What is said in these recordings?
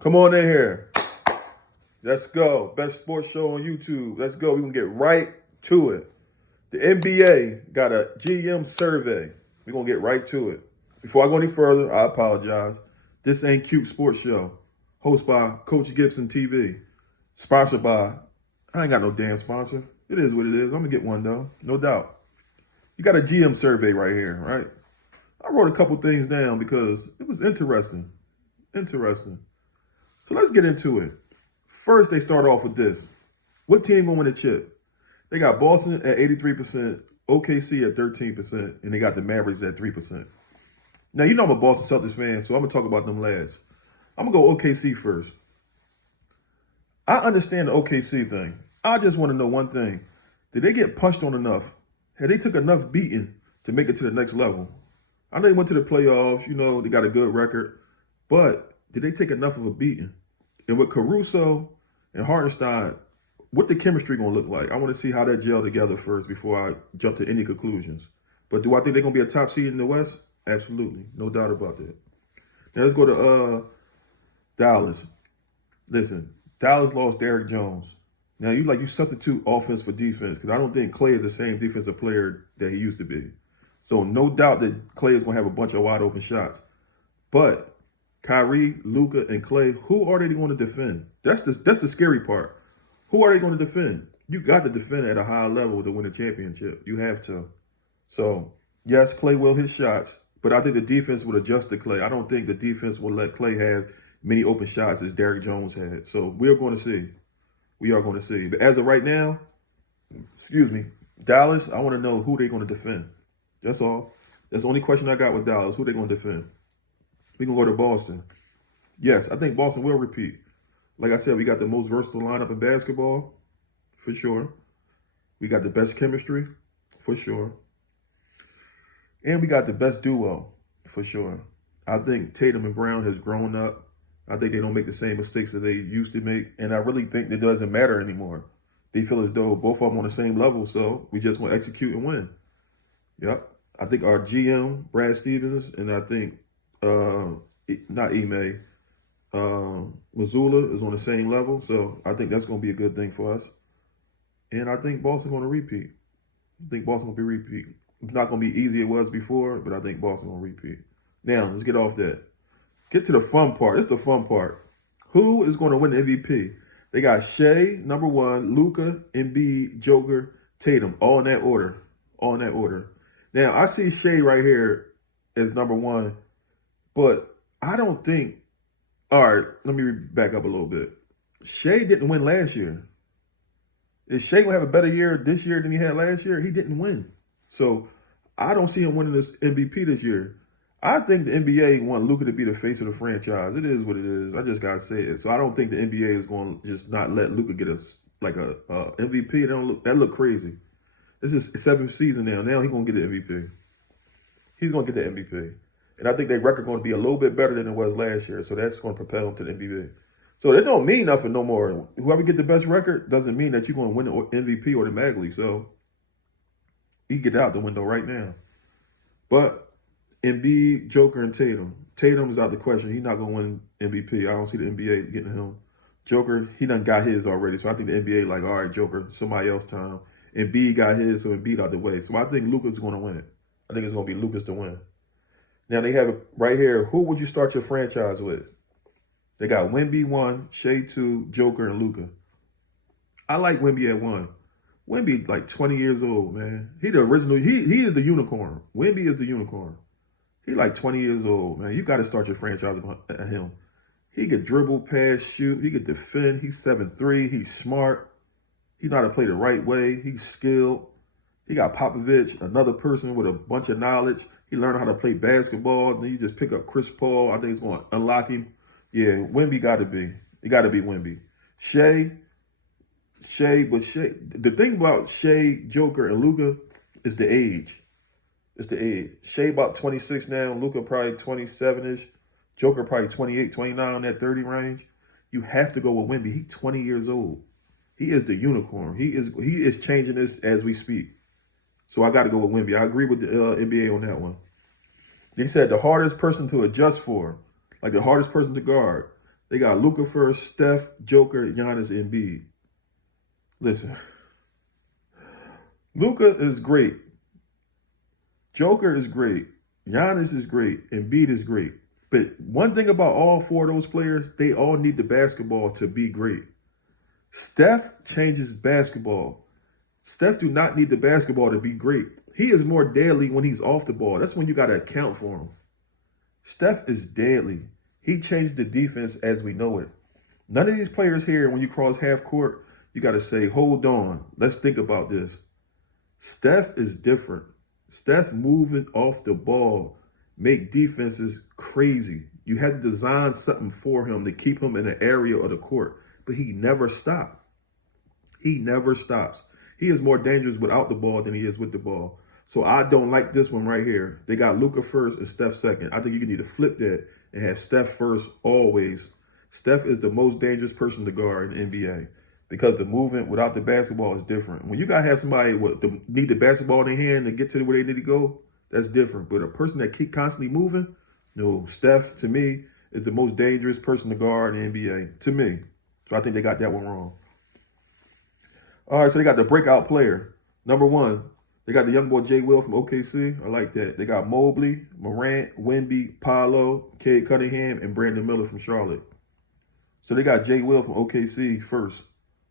Come on in here. Let's go. Best sports show on YouTube. Let's go. We're going to get right to it. The NBA got a GM survey. We're going to get right to it. Before I go any further, I apologize. This ain't Cute Sports Show. Hosted by CoachGibsonTV. Sponsored by, I ain't got no damn sponsor. It is what it is. I'm going to get one though. No doubt. You got a GM survey right here, right? I wrote a couple things down because it was interesting. So let's get into it. First, they start off with this. What team gonna win the chip? They got Boston at 83%, OKC at 13%, and they got the Mavericks at 3%. Now, you know I'm a Boston Celtics fan, so I'm gonna talk about them last. I'm gonna go OKC first. I understand the OKC thing. I just want to know one thing. Did they get punched on enough? Had they took enough beating to make it to the next level? I know they went to the playoffs, they got a good record, but did they take enough of a beating? And with Caruso and Hartenstein, what the chemistry going to look like? I want to see how that gel together first before I jump to any conclusions. But do I think they're going to be a top seed in the West? Absolutely. No doubt about that. Now let's go to Dallas. Listen, Dallas lost Derrick Jones. Now you substitute offense for defense because I don't think Clay is the same defensive player that he used to be. So no doubt that Clay is going to have a bunch of wide open shots. But Kyrie, Luka, and Clay, who are they going to defend? That's the scary part. Who are they going to defend? You got to defend at a high level to win a championship. You have to. So, yes, Clay will hit shots, but I think the defense will adjust to Clay. I don't think the defense will let Clay have many open shots as Derrick Jones had. So, we're going to see. We are going to see. But as of right now, Dallas, I want to know who they're going to defend. That's all. That's the only question I got with Dallas. Who they going to defend? We can go to Boston. Yes, I think Boston will repeat. Like I said, we got the most versatile lineup in basketball, for sure. We got the best chemistry, for sure. And we got the best duo, for sure. I think Tatum and Brown has grown up. I think they don't make the same mistakes that they used to make. And I really think it doesn't matter anymore. They feel as though both of them on the same level, so we just want to execute and win. Yep. I think our GM, Brad Stevens, and I think not Ime, Missoula is on the same level. So I think that's going to be a good thing for us. And I think Boston's going to repeat. It's not going to be easy as it was before, but I think Boston's going to repeat. Now, let's get off that. Get to the fun part. It's the fun part. Who is going to win the MVP? They got Shea, number one, Luka, Embiid, Joker, Tatum, all in that order. Now, I see Shea right here as number one. But I don't think, all right, let me back up a little bit. Shea didn't win last year. Is Shea going to have a better year this year than he had last year? He didn't win. So I don't see him winning this MVP this year. I think the NBA want Luka to be the face of the franchise. It is what it is. I just got to say it. So I don't think the NBA is going to just not let Luka get a MVP. That look crazy. This is his seventh season now. Now he's going to get the MVP. He's going to get the MVP. And I think their record going to be a little bit better than it was last year. So that's going to propel them to the NBA. So it don't mean nothing no more. Whoever get the best record doesn't mean that you're going to win the MVP or the Mag League. So he can get out the window right now. But Embiid, Joker, and Tatum. Tatum is out the question. He's not going to win MVP. I don't see the NBA getting him. Joker, he done got his already. So I think the NBA like, all right, Joker, somebody else time. Embiid got his, so Embiid out the way. So I think Luka's going to win it. I think it's going to be Luka's to win. Now, they have it right here. Who would you start your franchise with? They got Wemby 1, Shea 2, Joker, and Luka. I like Wemby at 1. Wemby like 20 years old, man. He the original. He is the unicorn. Wemby is the unicorn. He like 20 years old, man. You got to start your franchise at him. He could dribble, pass, shoot. He could defend. He's 7'3". He's smart. He know how to play the right way. He's skilled. He got Popovich, another person with a bunch of knowledge. He learned how to play basketball. Then you just pick up Chris Paul. I think it's going to unlock him. Yeah, Wemby got to be. It got to be Wemby. Shea. The thing about Shea, Joker, and Luka is the age. It's the age. Shea about 26 now. Luka probably 27-ish. Joker probably 28, 29, that 30 range. You have to go with Wemby. He's 20 years old. He is the unicorn. He is changing this as we speak. So I got to go with Wemby. I agree with the NBA on that one. They said the hardest person to adjust for, like the hardest person to guard. They got Luka first, Steph, Joker, Giannis, and Embiid. Listen, Luka is great. Joker is great. Giannis is great. Embiid is great. But one thing about all four of those players, they all need the basketball to be great. Steph changes basketball. Steph do not need the basketball to be great. He is more deadly when he's off the ball. That's when you got to account for him. Steph is deadly. He changed the defense as we know it. None of these players here, when you cross half court, you got to say, hold on, let's think about this. Steph is different. Steph's moving off the ball make defenses crazy. You had to design something for him to keep him in an area of the court, but he never stopped. He never stops. He is more dangerous without the ball than he is with the ball. So I don't like this one right here. They got Luka first and Steph second. I think you need to flip that and have Steph first always. Steph is the most dangerous person to guard in the NBA because the movement without the basketball is different. When you got to have somebody need the basketball in their hand to get to where they need to go, that's different. But a person that keep constantly moving, no, Steph, to me, is the most dangerous person to guard in the NBA, to me. So I think they got that one wrong. All right, so they got the breakout player. Number one, they got the young boy Jay Will from OKC. I like that. They got Mobley, Morant, Wemby, Paolo, Cade Cunningham, and Brandon Miller from Charlotte. So they got Jay Will from OKC first,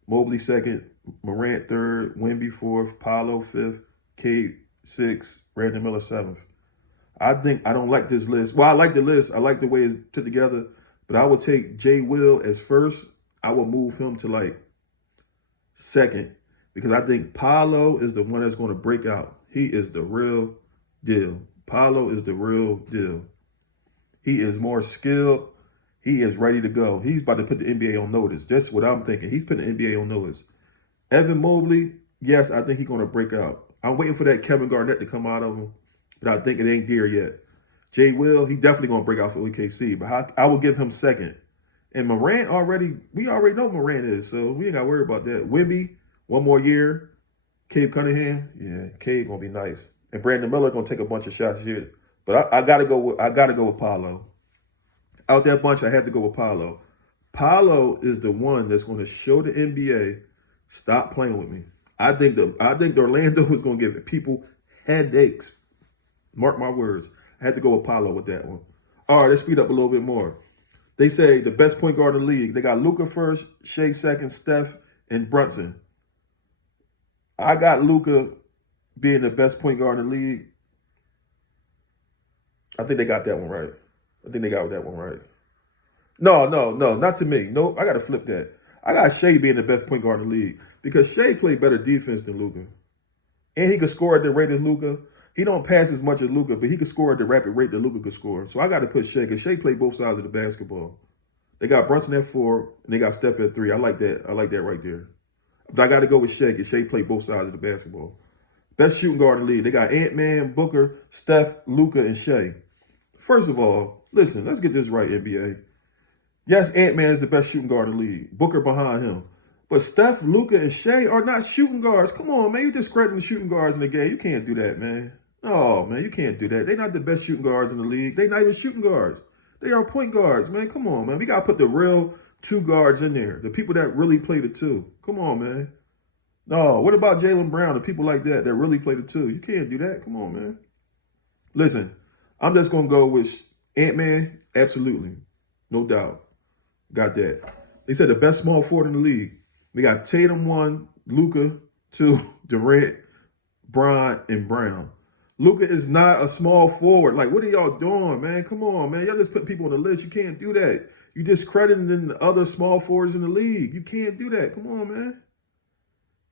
Mobley second, Morant third, Wemby fourth, Paolo fifth, Cade sixth, Brandon Miller seventh. I don't like this list. Well, I like the list. I like the way it's put together, but I would take Jay Will as first. I would move him to like second because I think Paolo is the one that's going to break out. He is the real deal. Paolo is the real deal. He is more skilled. He is ready to go. He's about to put the NBA on notice. That's what I'm thinking. He's putting the NBA on notice. Evan Mobley, yes, I think he's going to break out. I'm waiting for that Kevin Garnett to come out of him, but I think it ain't there yet. Jay Will, he definitely going to break out for OKC, but I will give him second. And Morant we already know Morant is, so we ain't got to worry about that. Wemby, one more year. Cade Cunningham, yeah, Cade going to be nice. And Brandon Miller going to take a bunch of shots here. But I got to go with Paolo. Out that bunch, I have to go with Paolo. Paolo is the one that's going to show the NBA, stop playing with me. I think Orlando is going to give people headaches. Mark my words. I had to go with Paolo with that one. All right, let's speed up a little bit more. They say the best point guard in the league. They got Luka first, Shea second, Steph, and Brunson. I got Luka being the best point guard in the league. I think they got that one right. I think they got that one right. No, not to me. No, I got to flip that. I got Shea being the best point guard in the league because Shea played better defense than Luka. And he could score at the rate of Luka. He don't pass as much as Luka, but he could score at the rapid rate that Luka could score. So I got to put Shea because Shea played both sides of the basketball. They got Brunson at 4, and they got Steph at 3. I like that. I like that right there. But I got to go with Shea because Shea played both sides of the basketball. Best shooting guard in the league. They got Ant-Man, Booker, Steph, Luka, and Shea. First of all, listen, let's get this right, NBA. Yes, Ant-Man is the best shooting guard in the league. Booker behind him. But Steph, Luka, and Shea are not shooting guards. Come on, man. You're discrediting the shooting guards in the game. You can't do that, man. Oh, man, you can't do that. They're not the best shooting guards in the league. They're not even shooting guards. They are point guards, man. Come on, man. We got to put the real two guards in there. The people that really play the two. Come on, man. No, what about Jaylen Brown and people like that really play the two? You can't do that. Come on, man. Listen, I'm just going to go with Ant-Man. Absolutely. No doubt. Got that. They said the best small forward in the league. We got Tatum 1, Luka 2, Durant, Bron, and Brown. Luka is not a small forward. Like, what are y'all doing, man? Come on, man. Y'all just putting people on the list. You can't do that. You discrediting the other small forwards in the league. You can't do that. Come on, man.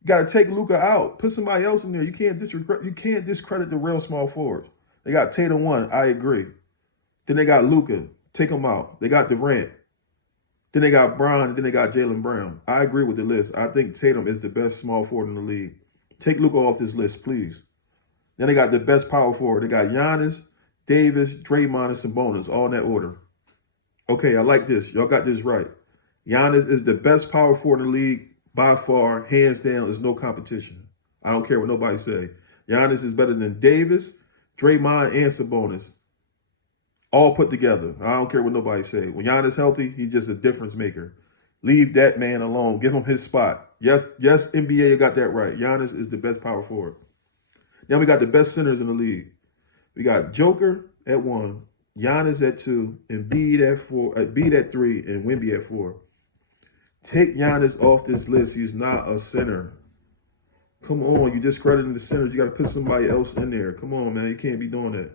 You got to take Luka out. Put somebody else in there. You can't discredit the real small forwards. They got Tatum 1. I agree. Then they got Luka. Take him out. They got Durant. Then they got Bron. Then they got Jaylen Brown. I agree with the list. I think Tatum is the best small forward in the league. Take Luka off this list, please. Then they got the best power forward. They got Giannis, Davis, Draymond, and Sabonis, all in that order. Okay, I like this. Y'all got this right. Giannis is the best power forward in the league by far, hands down. There's no competition. I don't care what nobody say. Giannis is better than Davis, Draymond, and Sabonis. All put together. I don't care what nobody say. When Giannis healthy, he's just a difference maker. Leave that man alone. Give him his spot. Yes, NBA got that right. Giannis is the best power forward. Now we got the best centers in the league. We got Joker at 1, Giannis at 2, Embiid at 4, Embiid at 3, and Wemby at 4. Take Giannis off this list. He's not a center. Come on, you discrediting the centers. You got to put somebody else in there. Come on, man. You can't be doing that.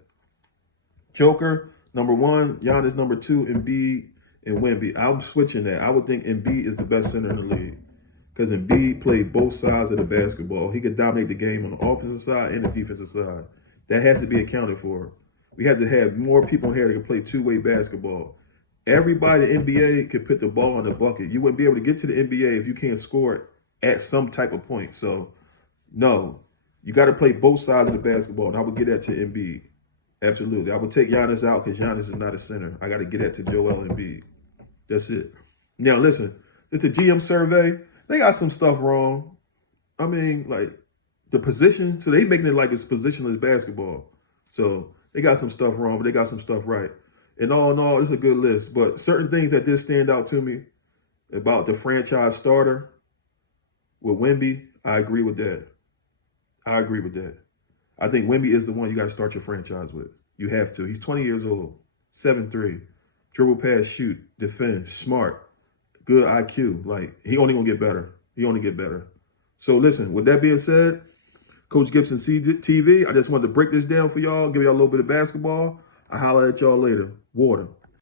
Joker, number 1, Giannis number 2, Embiid and Wemby. I'm switching that. I would think Embiid is the best center in the league because Embiid played both sides of the basketball. He could dominate the game on the offensive side and the defensive side. That has to be accounted for. We have to have more people in here that can play two-way basketball. Everybody in the NBA can put the ball in the bucket. You wouldn't be able to get to the NBA if you can't score it at some type of point. So, no, you got to play both sides of the basketball, and I would get that to Embiid. Absolutely. I would take Giannis out because Giannis is not a center. I got to get that to Joel Embiid. That's it. Now, listen, it's a GM survey. They got some stuff wrong. I mean, like, the position, so they making it like it's positionless basketball. So they got some stuff wrong, but they got some stuff right. And all in all, it's a good list. But certain things that did stand out to me about the franchise starter with Wemby, I agree with that. I agree with that. I think Wemby is the one you got to start your franchise with. You have to. He's 20 years old, 7'3", dribble, pass, shoot, defend, smart, good IQ. Like, he only going to get better. He only get better. So listen, with that being said, Coach Gibson TV, I just wanted to break this down for y'all, give y'all a little bit of basketball. I'll holler at y'all later. Water.